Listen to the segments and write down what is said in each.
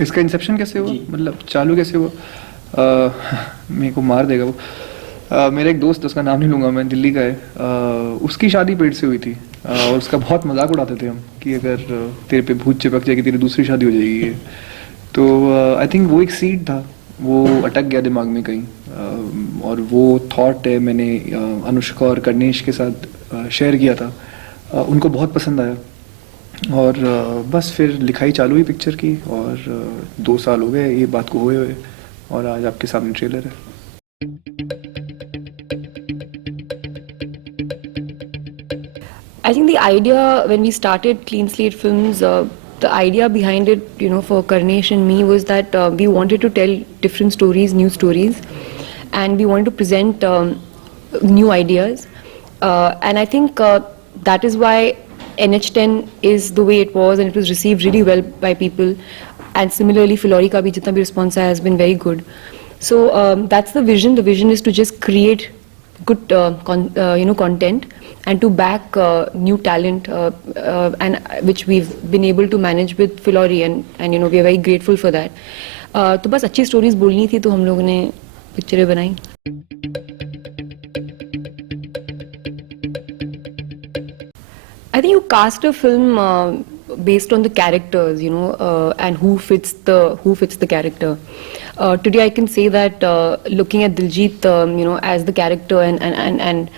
इसका इंसेप्शन कैसे हुआ, मतलब चालू कैसे हुआ? मेरे को मार देगा वो। मेरा एक दोस्त, उसका नाम नहीं लूँगा मैं, दिल्ली का है। उसकी शादी पेट से हुई थी, और उसका बहुत मजाक उड़ाते थे हम कि अगर तेरे पे भूत चिपक जाएगी, तेरी दूसरी शादी हो जाएगी ये। तो आई थिंक वो एक सीड था, वो अटक गया दिमाग में कहीं। और वो थॉट है मैंने अनुष्का और कर्णेश के साथ शेयर किया था। उनको बहुत पसंद आया, और बस फिर लिखाई चालू हुई पिक्चर की, और 2 साल हो गए ये बात को हुए, और आज आपके सामने ट्रेलर है। I think the idea when we started Clean Slate Films, the idea behind it, for Karnesh and me was that we wanted to tell different stories, new stories, and we wanted to present new ideas. And I think that is why NH10 is the way it was, and it was received really well by people. And similarly, Filori ka bhi jitna bhi response has been very good. So that's the vision. The vision is to just create good content and to back new talent, and which we've been able to manage with Filori, and we are very grateful for that. तो बस अच्छी stories बोलनी थी, तो हम लोगों ने पिक्चरें बनाई. I think you cast a film based on the characters, and who fits the character. Today I can say that looking at Diljit, as the character, and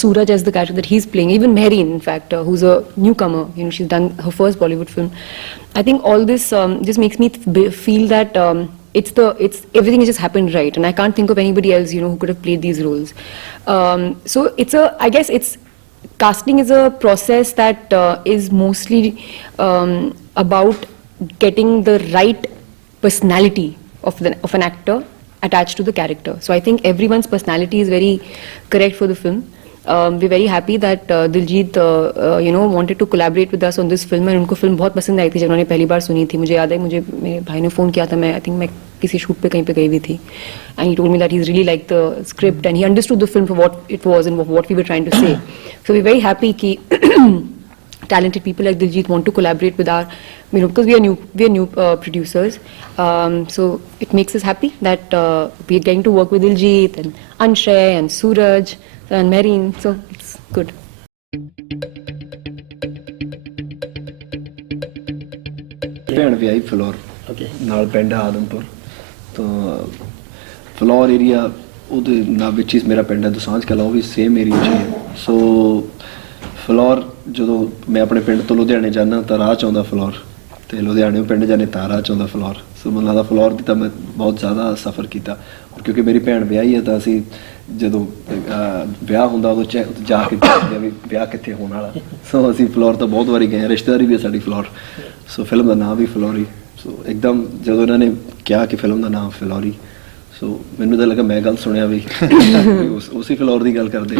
Suraj as the character that he's playing, even Mehreen, in fact, who's a newcomer, she's done her first Bollywood film. I think all this just makes me feel that it's everything has just happened right, and I can't think of anybody else, who could have played these roles. So I guess casting is a process that is mostly about getting the right personality of an actor attached to the character. So I think everyone's personality is very correct for the film. We're very happy that Diljit wanted to collaborate with us on this film, and उनको film बहुत पसंद आई थी जब उन्होंने पहली बार सुनी थी. मुझे याद है, मेरे भाई ने फ़ोन किया था, I think मैं किसी शूट पे कहीं पे गई हुई थी, and he told me that he's really liked the script and he understood the film for what it was and what we were trying to say. So we're very happy कि talented people like Diljit want to collaborate with our, because we are new producers. So it makes us happy that we are getting to work with Diljit and Anshay and Suraj and Mehreen. So it's good. ਭੈਣ ਵਿਆਹੀ floor ਨਾਲ ਪਿੰਡ ਆਦਮਪੁਰ ਤੋਂ floor area ਉਹਦੇ ਨਾਲ ਵਿੱਚ ਹੀ ਮੇਰਾ ਪਿੰਡ ਹੈ ਦੁਸਾਂਝ ਕਲਾਂ, ਉਹ ਵੀ ਸੇਮ ਏਰੀਆ 'ਚ ਹੀ ਹੈ. ਸੋ ਫਲੋਰ ਜਦੋਂ ਮੈਂ ਆਪਣੇ ਪਿੰਡ ਤੋਂ ਲੁਧਿਆਣੇ ਜਾਂਦਾ ਤਾਂ ਰਾਹ 'ਚ ਆਉਂਦਾ ਫਲੋਰ, ਅਤੇ ਲੁਧਿਆਣੇ ਪਿੰਡ ਜਾਂਦੇ ਤਾਂ ਰਾਹ 'ਚ ਆਉਂਦਾ ਫਲੋਰ. ਸੋ ਮੈਨੂੰ ਲੱਗਦਾ ਫਲੋਰ ਦੀ ਤਾਂ ਮੈਂ ਬਹੁਤ ਜ਼ਿਆਦਾ ਸਫ਼ਰ ਕੀਤਾ, ਕਿਉਂਕਿ ਮੇਰੀ ਭੈਣ ਵਿਆਹੀ ਹੈ ਤਾਂ ਅਸੀਂ ਜਦੋਂ ਵਿਆਹ ਹੁੰਦਾ ਉਦੋਂ ਜਾ ਕੇ ਦੇਖਦੇ ਵੀ ਵਿਆਹ ਕਿੱਥੇ ਹੋਣ ਵਾਲਾ. ਸੋ ਅਸੀਂ ਫਲੋਰ ਤਾਂ ਬਹੁਤ ਵਾਰੀ ਗਏ, ਰਿਸ਼ਤੇਦਾਰੀ ਵੀ ਹੈ ਸਾਡੀ ਫਲੋਰ. ਸੋ ਫਿਲਮ ਦਾ ਨਾਮ ਵੀ ਫਲੋਰੀ. ਸੋ ਇੱਕਦਮ ਜਦੋਂ ਇਹਨਾਂ ਨੇ ਕਿਹਾ ਕਿ ਫਿਲਮ ਦਾ ਨਾਮ ਫਲੋਰੀ, ਸੋ ਮੈਨੂੰ ਤਾਂ ਲੱਗਾ ਮੈਂ ਗੱਲ ਸੁਣਿਆ ਵੀ ਉਸੇ ਫਲੋਰ ਦੀ ਗੱਲ ਕਰਦੇ,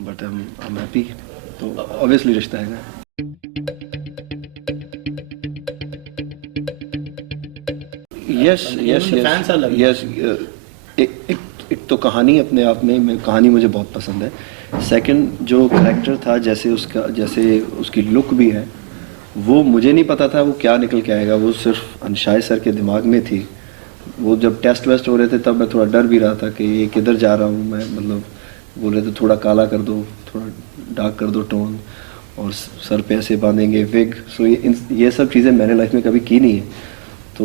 ਬਟ ਆਮ ਹੈਪੀ. तो ऑब्वियसली रिश्ता है. यस. एक तो कहानी अपने आप में कहानी मुझे बहुत पसंद है. सेकंड जो कैरेक्टर था, जैसे उसकी लुक भी है, वो मुझे नहीं पता था वो क्या निकल के आएगा. वो सिर्फ अंशाय सर के दिमाग में थी. वो जब टेस्ट वेस्ट हो रहे थे तब मैं थोड़ा डर भी रहा था कि ये किधर जा रहा हूँ मैं. मतलब बोल रहे थे थोड़ा काला कर दो, थोड़ा डार्क कर दो टोन, और सर पे ऐसे बांधेंगे विग. सो ये सब चीज़ें मैंने लाइफ में कभी की नहीं है. तो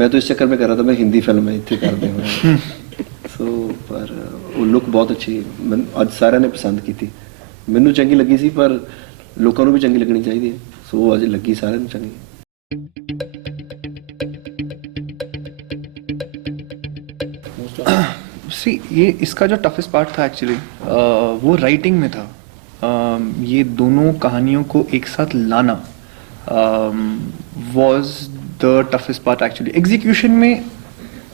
मैं तो इस चक्कर में कर रहा था मैं हिंदी फिल्म में इतने कर दूँ. सो पर वो लुक बहुत अच्छी आज सारे ने पसंद की थी. मैनू चंगी लगी सी, पर लोगों को भी चंगी लगनी चाहिए. सो अज लगी सारे नू चंगी. ये इसका जो टफेस्ट पार्ट था एक्चुअली वो राइटिंग में था. ये दोनों कहानियों को एक साथ लाना was the toughest part actually. Execution में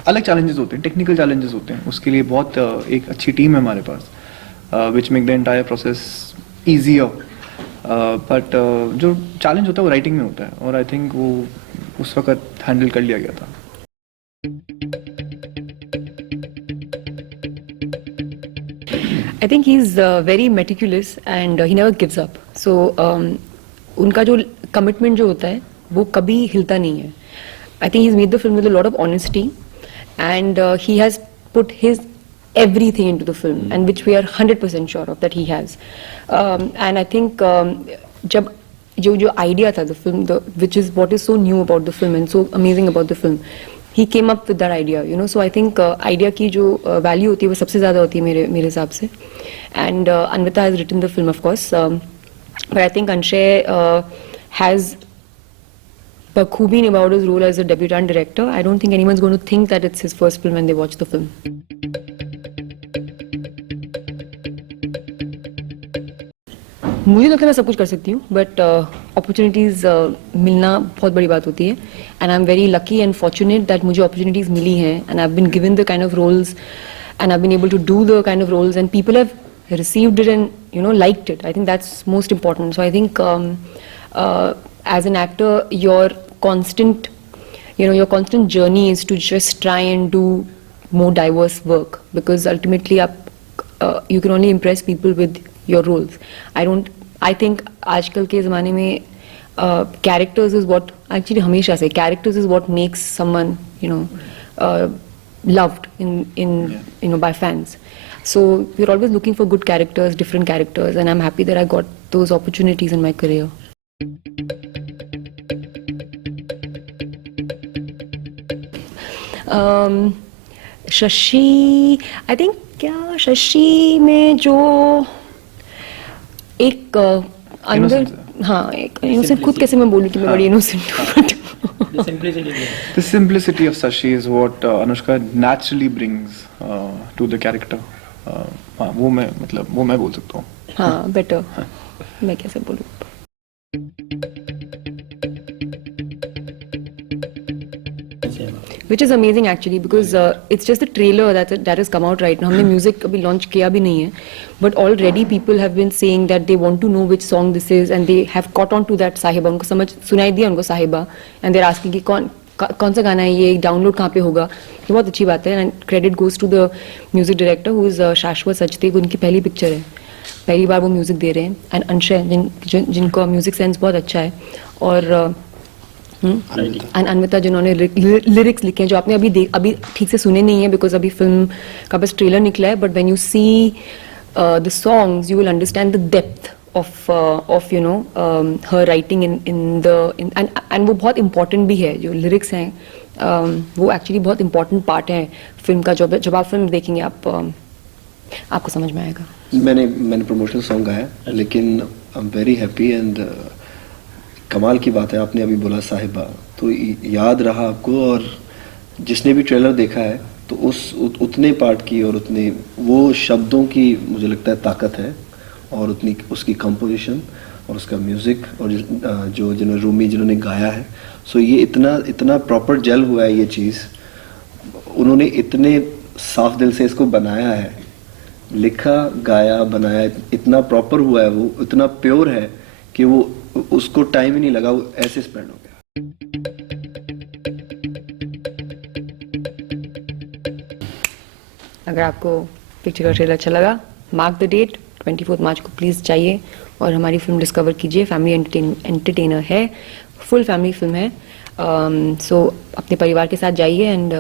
अलग चैलेंजेस होते हैं, टेक्निकल चैलेंजेस होते हैं. उसके लिए बहुत एक अच्छी टीम है हमारे पास, which make the entire process easier. But जो चैलेंज होता है वो राइटिंग में होता है, और आई थिंक वो उस वक्त हैंडल कर लिया गया था. I think he's very meticulous and he never gives up. So उनका जो commitment जो होता है वो कभी हिलता नहीं है. I think he's made the film with a lot of honesty and he has put his everything into the film and which we are 100% sure of that he has. And I think जब जो idea था the film, which is what is so new about the film and so amazing about the film, he came up with that idea, you know. So I think idea की जो value होती है वो सबसे ज़्यादा होती है मेरे हिसाब से. And Anvita has written the film, of course, but I think Anshay has बखूबी निभाया his role as a debutant director. I don't think anyone's going to think that it's his first film when they watch the film. मुझे लगता है मैं सब कुछ कर सकती हूँ, बट अपॉर्चुनिटीज़ मिलना बहुत बड़ी बात होती है. And I am very lucky and fortunate that मुझे अपॉर्चुनिटीज़ मिली हैं and I have been given the kind of roles and I have been able to do the kind of roles and people have received it and you know liked it. I think that's most important. So I think as an actor your constant journey is to just try and do more diverse work, because ultimately you can only impress people with your roles. I think आजकल के ज़माने में characters is what actually हमेशा से characters is what makes someone loved in by fans. So we're always looking for good characters, different characters, and I'm happy that I got those opportunities in my career. Shashi, I think क्या शशि में जो एक अंदर, हाँ एक innocent, खुद कैसे मैं बोलूँ कि मैं बड़ी innocent हूँ. The simplicity of Shashi is what Anushka naturally brings to the character. हाँ वो मैं बोल सकता हूँ. हाँ better. मैं कैसे बोलूँ? Which is amazing actually, because it's just a trailer that has come out right now. हमने music अभी launch किया भी नहीं है, but already people have been saying that they want to know which song this is and they have caught on to that साहिबा. उनको समझ सुनाई दिया उनको साहिबा, and they're asking कि कौन सा गाना है ये, डाउनलोड कहाँ पे होगा. ये बहुत अच्छी बात है. And credit goes to the music director who is Shashwat Sachdev. उनकी पहली पिक्चर है, पहली बार वो म्यूजिक दे रहे हैं. एंड अंशय जिनका म्यूजिक सेंस बहुत अच्छा है, और अनविता जिन्होंने लिरिक्स लिखे हैं जो आपने अभी ठीक से सुने नहीं है बिकॉज अभी फिल्म का बस ट्रेलर निकला है. But when you see the songs you will understand the depth of her writing and वो बहुत important भी है. जो lyrics हैं वो actually बहुत important part है फिल्म का. जब आप फिल्म देखेंगे आपको समझ में आएगा. मैंने प्रमोशनल सॉन्ग गाया, लेकिन आई एम वेरी हैप्पी एंड कमाल की बात है आपने अभी बोला साहिबा, तो याद रहा आपको. और जिसने भी ट्रेलर देखा है तो उतने पार्ट की और उतने वो शब्दों की मुझे लगता है ताकत है, और उतनी उसकी कंपोजिशन और उसका म्यूज़िक और जो जिन्होंने गाया है. सो ये इतना प्रॉपर जेल हुआ है ये चीज़. उन्होंने इतने साफ दिल से इसको बनाया है, लिखा गाया बनाया, इतना प्रॉपर हुआ है, वो इतना प्योर है कि वो उसको टाइम ही नहीं लगा, वो ऐसे स्पेंड हो गया. अगर आपको पिक्चर का ट्रेलर अच्छा लगा, मार्क द डेट 24 मार्च को प्लीज़ चाहिए और हमारी फिल्म डिस्कवर कीजिए. फैमिली एंटरटेनर है, फुल फैमिली फिल्म है. सो अपने परिवार के साथ जाइए एंड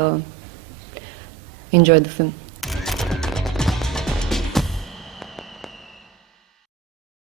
एंजॉय द फिल्म.